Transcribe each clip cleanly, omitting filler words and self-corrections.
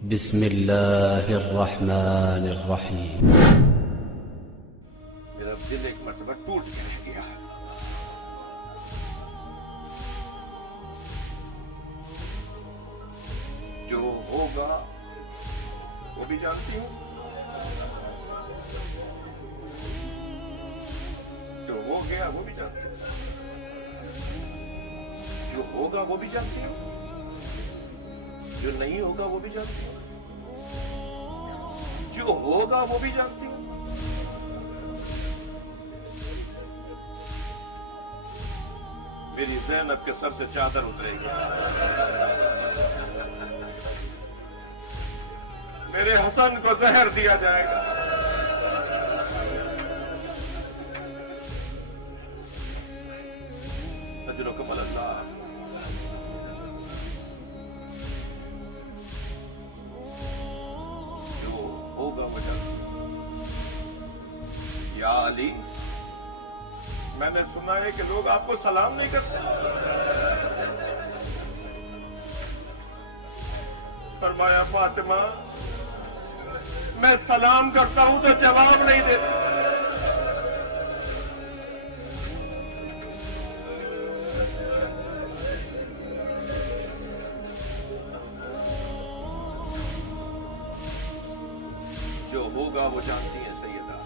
بسم اللہ الرحمن الرحیم۔ میرا دل ایک مرتبہ ٹوٹ کے رہ گیا۔ جو ہوگا وہ بھی جانتی ہوں، جو ہو گیا وہ بھی جانتی ہوں، جو ہوگا وہ بھی جانتی ہوں، جو نہیں ہوگا وہ بھی جانتی ہوں، جو ہوگا وہ بھی جانتی ہوں۔ میری زینب کے سر سے چادر اترے گی، میرے حسن کو زہر دیا جائے گا، اجرکم اللہ۔ جو ہوگا وہ جانتی ہوں۔ یا علی، میں نے سنا ہے کہ لوگ آپ کو سلام نہیں کرتے۔ فرمایا فاطمہ، میں سلام کرتا ہوں تو جواب نہیں دیتا۔ جو ہوگا وہ جانتی ہیں سیدہ۔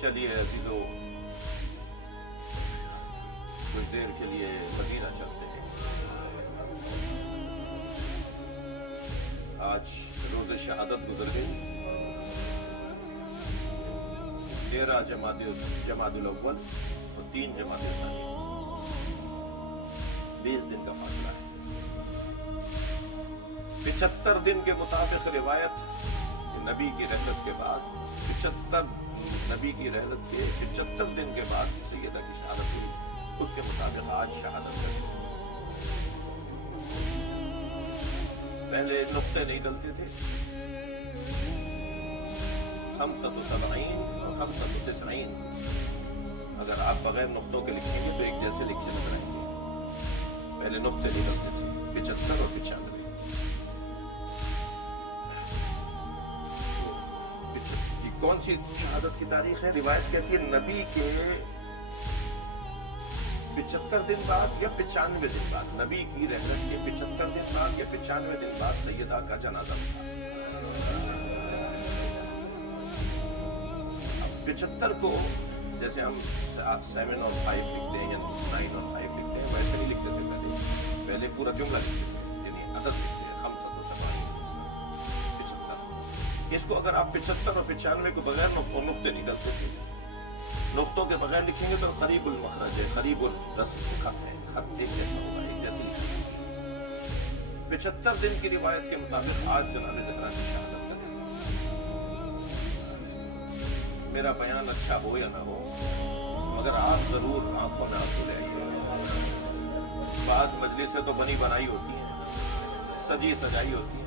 چلیے عزیزو، کچھ دیر کے لیے مدینہ چلتے ہیں۔ آج روز شہادت گزر گئی، 13 جمادی الاول اور 3 جمادی الثانی، 20 دن کا فاصلہ ہے۔ 75 دن کے مطابق روایت نبی کی رحلت کے بعد 75 دن کے بعد سیدہ کی شہادت ہوئی، اس کے مطابق آج شہادت ہے۔ پہلے نقطے نہیں ڈلتے تھے، 75 اور 95۔ اگر آپ بغیر نقطوں کے لکھیں گے تو ایک جیسے لکھے نظر آئیں گے۔ پہلے نقطے نہیں ڈلتے تھے، 75 اور 95۔ کون سی شہادت کی تاریخ ہے؟ روایت کہتی ہے نبی کے 75 دن بعد یا 95 دن بعد، نبی کی رحلت کے 75 دن بعد یا 95 دن بعد سیدہ کا جنازہ تھا۔ 75 کو جیسے ہم 7 اور 5 لکھتے ہیں یا 9 اور 5 لکھتے ہیں، ویسے نہیں لکھتے تھے۔ پہلے پورا جملہ لکھتے تھے، یعنی عدد لکھتے ہیں، 75۔ اس کو اگر آپ 75 اور 95 کو بغیر نقطے نکلتے تھے، نقطوں کے بغیر لکھیں گے تو قریب المخرج ہے، قریب الرسم خط ہے، خط ایک جیسا ہوگا، ایک جیسی لکھیں۔ 75 دن کی روایت کے مطابق آج جناب زہرا کی شہادت کا دن۔ میرا بیان اچھا ہو یا نہ ہو، مگر آپ ضرور آنکھوں میں آنسو لے آئیے۔ بعض مجلسیں تو بنی بنائی ہوتی ہیں، سجی سجائی ہوتی ہیں،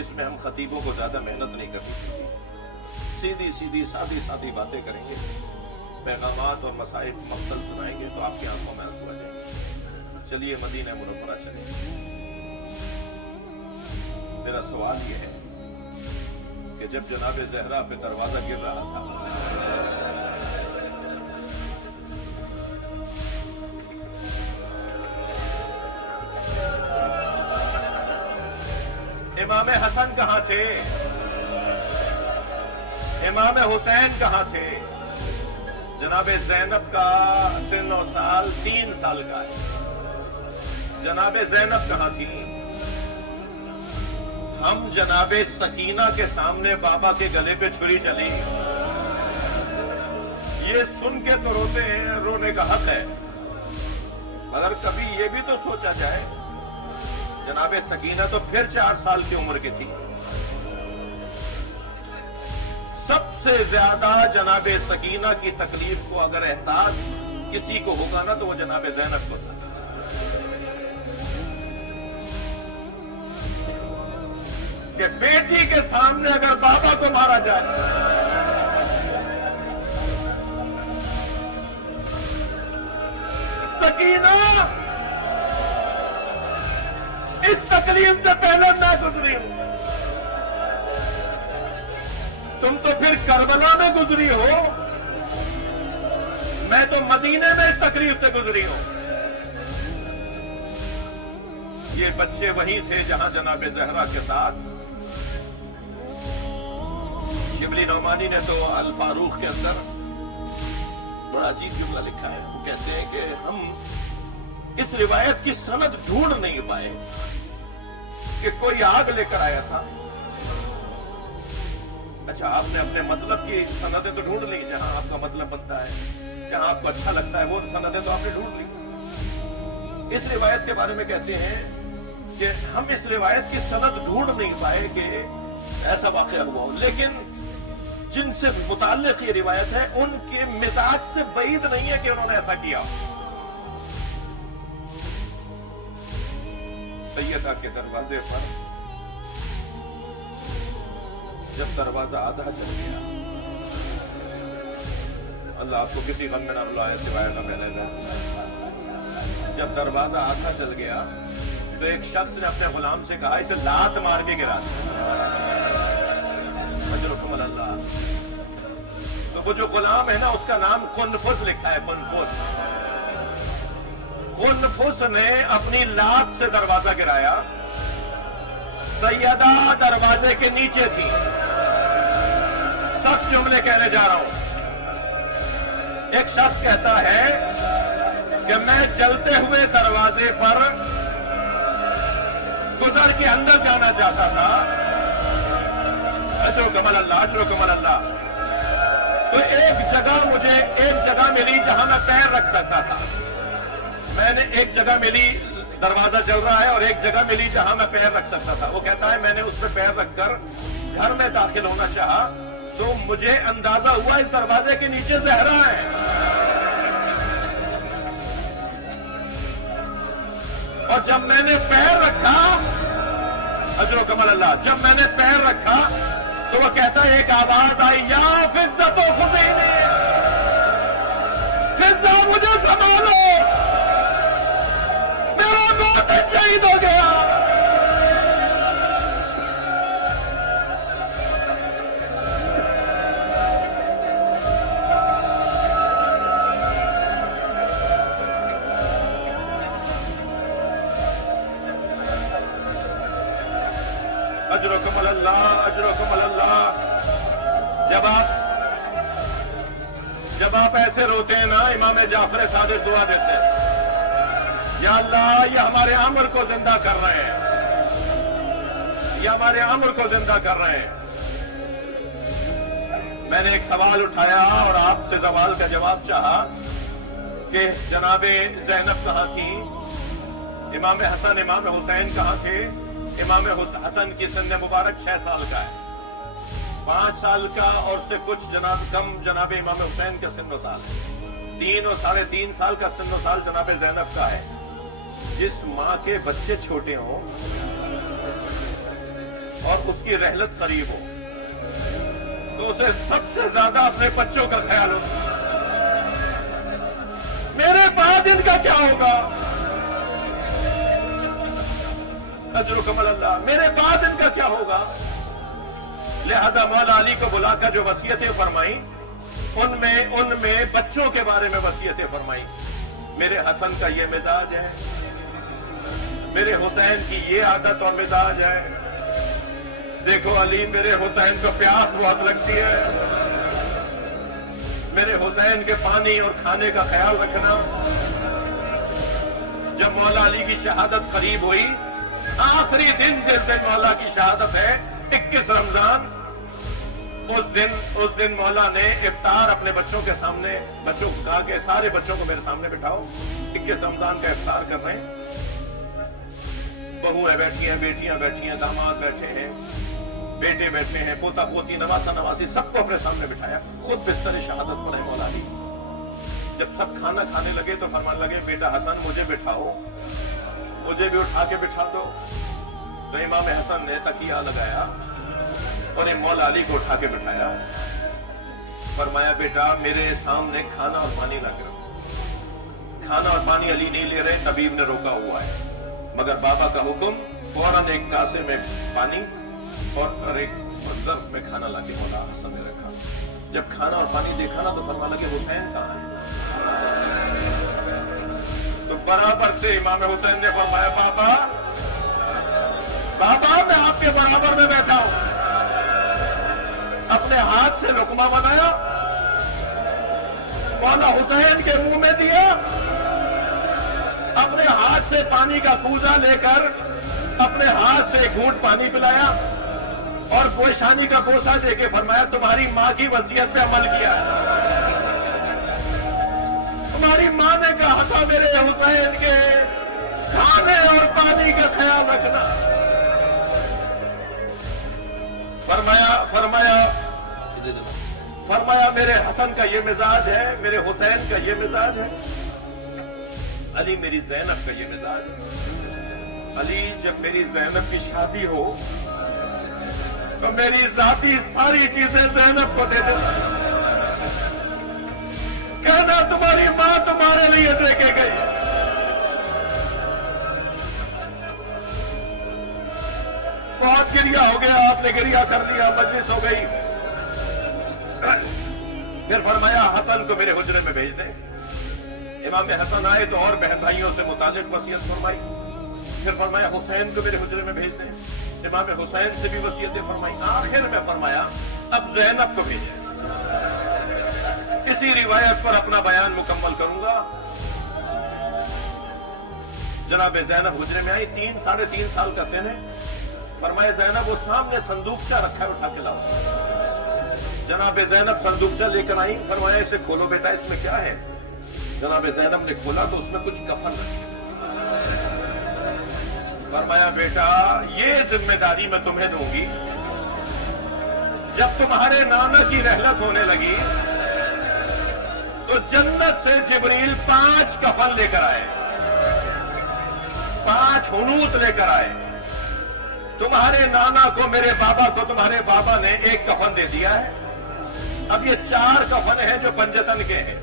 اس میں ہم خطیبوں کو زیادہ محنت نہیں کرنی پڑتی، سیدھی سادی باتیں کریں گے، پیغامات اور مسائل مختلف سنائیں گے تو آپ کی آنکھوں میں آنسو آ جائیں گے۔ چلیے مدینہ منورہ چلیں۔ میرا سوال یہ ہے کہ جب جناب زہرا پہ دروازہ گر رہا تھا، امام حسن کہاں تھے؟ امام حسین کہاں تھے؟ جناب زینب کا سن و سال 3 سال کا ہے، جناب زینب کہاں تھی؟ ہم جناب سکینہ کے سامنے بابا کے گلے پہ چھری چلی، یہ سن کے تو روتے ہیں، رونے کا حق ہے، مگر کبھی یہ بھی تو سوچا جائے جناب سکینہ تو پھر 4 سال کی عمر کی تھی۔ سب سے زیادہ جناب سکینہ کی تکلیف کو اگر احساس کسی کو ہوگا نا تو وہ جناب زینب کو تھا۔ کہ بیٹی کے سامنے اگر بابا کو مارا جائے، سکینہ इस तकलीफ से पहले मैं गुजरी हूं। तुम तो फिर करबला में गुजरी हो, मैं तो मदीने में इस तकलीफ से गुजरी हूं। ये बच्चे वही थे जहां जनाब ज़हरा के साथ शिबली नौमानी ने तो अल फारूक के अंदर बड़ा अजीब जुमला लिखा है। वो कहते हैं कि हम इस रिवायत की सनद ढूंढ नहीं पाए कि कोई आग लेकर आया था। अच्छा, आपने अपने मतलब की सनदें तो ढूंढ ली, जहां आपका मतलब बनता है, जहां आपको अच्छा लगता है, वो सनदें तो आपने ढूंढ ली। इस रिवायत के बारे में कहते हैं कि हम इस रिवायत की सनद ढूंढ नहीं पाए कि ऐसा वाकया हुआ हो, लेकिन जिनसे मुताल्लिक ये रिवायत है उनके मिजाज से बईद नहीं है कि उन्होंने ऐसा किया। सैयदा के दरवाजे पर जब दरवाजा आधा चल गया, अल्लाह आपको किसी गम में ना बुलाए सिवाय का मैंने जब दरवाजा आधा चल गया तो एक शख्स ने अपने गुलाम से कहा इसे लात मार के गिरा अल्लाह। तो वो जो गुलाम है ना, उसका नाम कुनफुस लिखा है, कुनफुस। कुनफुस ने अपनी लात से दरवाजा गिराया। सैयदा दरवाजे के नीचे थी। सख्त जुमले कहने जा रहा हूं। एक शख्स कहता है कि मैं चलते हुए दरवाजे पर गुजर के अंदर जाना चाहता था। अजरो कमल अल्लाह, अजरो कमल अल्लाह। तो एक जगह मिली जहां मैं पैर रख सकता था। मैंने एक जगह मिली, दरवाजा चल रहा है, और एक जगह मिली जहां मैं पैर रख सकता था। वो कहता है मैंने उस पर पैर रखकर घर में दाखिल होना चाहा तो मुझे अंदाजा हुआ इस दरवाजे के नीचे ज़हरा है। और जब मैंने पैर रखा, अजरो कमल अल्लाह, जब मैंने पैर रखा तो वो कहता है एक आवाज आई, या फिज़्ज़तो खुज़ैनी, फिज़्ज़ा मुझे संभालो, मेरा दोस्त शहीद हो गया। अजरकुम अल्लाह, अजरकुम अल्लाह। जब आप ऐसे रोते हैं ना, इमाम जाफर सादिक दुआ देते हैं, या अल्लाह ये हमारे अमर को जिंदा कर रहे हैं, ये हमारे अमर को जिंदा कर रहे हैं। मैंने एक सवाल उठाया और आपसे सवाल का जवाब चाहा कि जनाबे ज़ैनब कहाँ थी, इमाम हसन इमाम हुसैन कहाँ थे। इमाम हसन की सन्न मुबारक 6 साल का है, 5 साल का और से कुछ कम जनाब इमाम हुसैन का सिन्न साल है, 3 और 3.5 साल का सिन्न साल जनाब ज़ैनब का है। जिस माँ के बच्चे छोटे हों और उसकी रहलत करीब हो तो उसे सबसे ज्यादा अपने बच्चों का ख्याल होता। मेरे बाद इनका क्या होगा, अजरो कमल अल्लाह, मेरे बाद इनका क्या होगा। लिहाजा मौला अली को बुलाकर जो वसीयतें फरमाई उनमें बच्चों के बारे में वसीयतें फरमाई। मेरे हसन का ये मिजाज है, मेरे हुसैन की ये आदत और मिजाज है। देखो अली, मेरे हुसैन को प्यास बहुत लगती है, मेरे हुसैन के पानी और खाने का ख्याल रखना। जब मौला अली की शहादत करीब हुई, आखिरी दिन जिस दिन मौला की शहादत है 21 रमजान, उस दिन मौला ने इफ्तार अपने बच्चों के सामने, बच्चों को कहा कि सारे बच्चों को मेरे सामने बिठाओ, 21 रमजान का इफ्तार कर रहे हैं। बहुएं बैठी हैं, बेटियां बैठी हैं, दामाद बैठे हैं, बेटे बैठे हैं, पोता पोती, नवासा नवासी, सबको अपने सामने बिठाया। खुद बिस्तर शहादत पर है मौला अली। जब सब खाना खाने लगे तो फरमान लगे, बेटा हसन मुझे बिठाओ, मुझे भी उठा के बिठा दो। तो इमाम हसन ने तकिया लगाया और मौला अली को उठा के बिठाया। फरमाया, बेटा मेरे सामने खाना और पानी लग रहा। खाना और पानी अली नहीं ले रहे, तबीब ने रोका हुआ है, मगर बाबा का हुक्म फौरन एक कासे में पानी और एक ज़र्फ में खाना लाके मौला हसन ने रखा। जब खाना और पानी देखा ना तो फरमाने लगे हुसैन कहाँ है? तो बराबर से इमाम हुसैन ने फरमाया बाबा बाबा मैं आपके बराबर में बैठा हूं। अपने हाथ से लुकमा बनाया, मौला हुसैन के मुंह में दिया, अपने हाथ से पानी का कूजा लेकर अपने हाथ से घूंट पानी पिलाया और गोशानी का गोसा देके फरमाया तुम्हारी माँ की वसीयत पे अमल किया है। तुम्हारी माँ ने कहा था मेरे हुसैन के खाने और पानी का ख्याल रखना। फरमाया मेरे हसन का ये मिजाज है, मेरे हुसैन का ये मिजाज है, अली मेरी ज़ैनब का ये मिजाज है। अली जब मेरी ज़ैनब की शादी हो तो मेरी जाती सारी चीजें ज़ैनब को दे देना, कहना तुम्हारी माँ तुम्हारे लिए देके गई। बहुत गिरिया हो गया, आपने गिरिया कर लिया, मजलिस हो गई। फिर फरमाया हसन को मेरे हुजरे में भेज दे। इमाम हसन आए तो और बहन भाइयों से मुतालिक वसीयत फरमाई। फिर फरमाया हुसैन को मेरे हुजरे में भेज दे। इमाम हुसैन से भी वसीयतें फरमाई। आखिर में फरमाया अब ज़ैनब को भेजे। इसी रिवायत पर अपना बयान मुकम्मल करूंगा। जनाब ज़ैनब हुजरे में आई, 3-3.5 साल का सिन है। फरमाया ज़ैनब वो सामने संदूकचा रखा है, उठा के लाओ। जनाब ज़ैनब संदूकचा लेकर आई। फरमाया इसे खोलो बेटा, इसमें क्या है? जनाब ज़ैनब ने खोला तो उसमें कुछ कफन रखे। फरमाया बेटा ये जिम्मेदारी मैं तुम्हें दूंगी, जब तुम्हारे नाना की रहलत होने लगी तो जन्नत से जिब्रील 5 कफन लेकर आए, 5 हुनूत लेकर आए। तुम्हारे नाना को, मेरे बाबा को तुम्हारे बाबा ने 1 कफन दे दिया है। अब ये 4 कफन हैं जो पंजतन के हैं।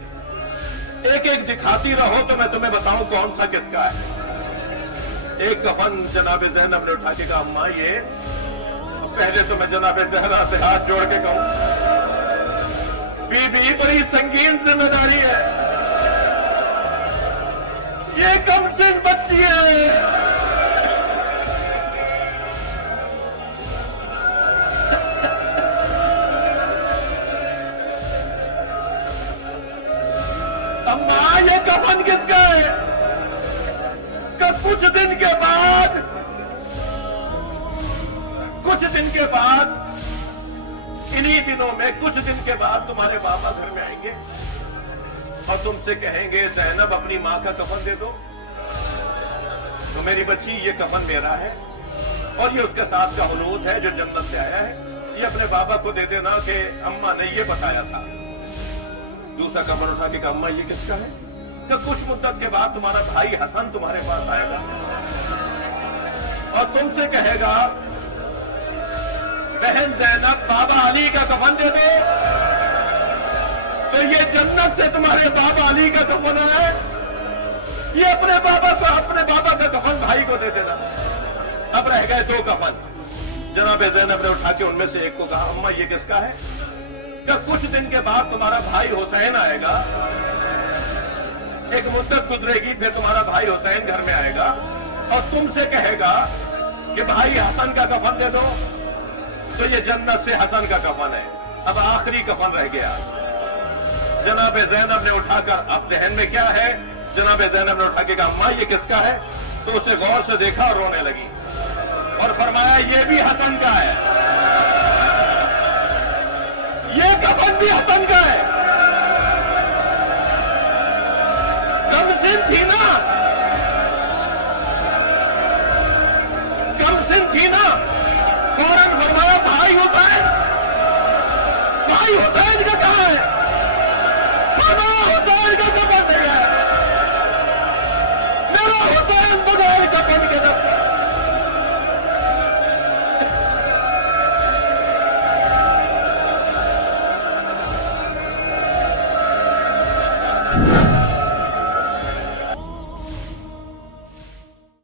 एक एक दिखाती रहो तो मैं तुम्हें बताऊं कौन सा किसका है। एक कफन जनाब ज़ैनब ने उठा के कहा अम्मा ये, पहले तो मैं जनाब ज़हरा से हाथ जोड़ के कहूं बीबी बड़ी संगीन जिम्मेदारी है, ये कमसिन बच्ची है। अम्मा ये कफन किसका है? कुछ दिन के बाद इन्हीं दिनों में कुछ दिन के बाद तुम्हारे बाबा घर में आएंगे और तुमसे कहेंगे ज़ैनब अपनी माँ का कफन दे दो। तो मेरी बच्ची ये कफन मेरा है और ये उसके साथ का हुनूत है जो जन्नत से आया है, ये अपने बाबा को दे देना कि अम्मा ने ये बताया था। दूसरा कफन उठा के कहा अम्मा ये किसका है? तो कुछ मुद्दत के बाद तुम्हारा भाई हसन तुम्हारे पास आएगा और तुमसे कहेगा बहन ज़ैनब बाबा अली का कफन दे दो। तो ये जन्नत से तुम्हारे बाबा अली का कफन है, ये अपने बाबा का कफन भाई को दे देना। अब रह गए 2 कफन। जनाब ज़ैनब ने उठा के उनमें से एक को कहा अम्मा ये किसका है? क्या कुछ दिन के बाद तुम्हारा भाई हुसैन आएगा, एक मुद्दत गुजरेगी, फिर तुम्हारा भाई हुसैन घर में आएगा और तुमसे कहेगा कि भाई हसन का कफन दे दो। तो ये जन्नत से हसन का कफन है। अब आखिरी कफन रह गया। जनाब ज़ैनब ने उठाकर, अब जहन में क्या है, जनाब ज़ैनब ने उठा के कहा अम्मा ये किसका है? तो उसे गौर से देखा और रोने लगी और फरमाया ये भी हसन का है, ये कफन भी हसन का है। कमसिन थी ना, कमसिन थी ना, फौरन फरमाया भाई हुसैन, भाई हुसैन